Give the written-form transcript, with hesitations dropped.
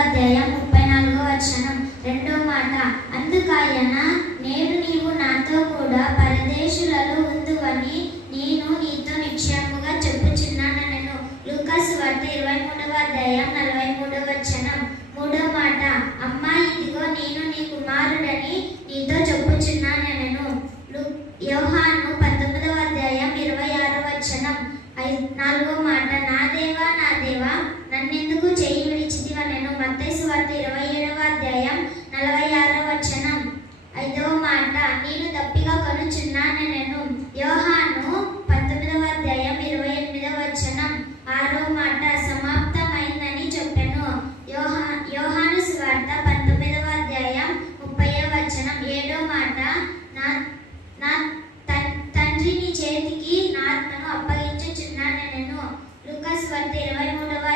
అధ్యాయం 34వ వచనం రెండో మాట, అందుకాయన నేడు నీవు నాతో కూడా పరదేశులలో ఉందువని నేను నీతో నిశ్చయముగా చెప్పుచున్నానెను. లూకా సువార్త 23వ అధ్యాయం 43వ వచనం మూడో మాట, అమ్మా ఇదిగో నేను నీ కుమారుడని నీతో చెప్పుచున్నానెను. యోహాను 19వ అధ్యాయం 26వ వచనం నాలుగో మాట, నా దేవా నన్నెందుకు చేయి విడిచితివనెను. మత్తయి సువార్త 27వ అధ్యాయం 46వ వచనం ఐదవ మాట, నేను దప్పిగా కొనుచున్నానెను. యోహాను 19వ అధ్యాయం 28వ వచనం ఆరో మాట, సమాప్తమైందని చెప్పెను. యోహాను సువార్త 19వ అధ్యాయం 30వ వచనం ఏడో మాట, నా తండ్రి నీ చేతికి నా ఆత్మను అప్పగించుచున్నానెను. లూకా సువార్త 23వ